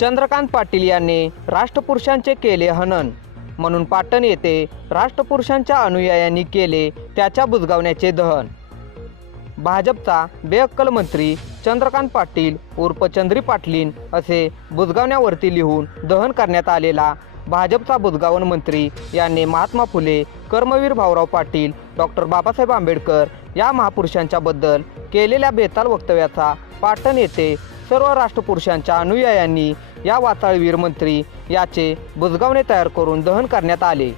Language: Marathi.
चंद्रकांत पाटील यांनी राष्ट्रपुरुषांचे केले हनन. म्हणून पाटण येथे राष्ट्रपुरुषांच्या अनुयायांनी केले त्याच्या बुजगावण्याचे दहन. भाजपचा बेअक्कल मंत्री चंद्रकांत पाटील उर्फ चंद्री पाटलीन असे बुजगावण्यावरती लिहून दहन करण्यात आलेला भाजपचा बुजगावन मंत्री यांनी महात्मा फुले कर्मवीर भाऊराव पाटील डॉक्टर बाबासाहेब आंबेडकर या महापुरुषांच्याबद्दल केलेल्या बेताल वक्तव्याचा पाटण येथे सर्व राष्ट्रपुरुषांच्या अनुयायांनी या वाताळवीर मंत्री याचे बुजगावणे तयार करून दहन करण्यात आले.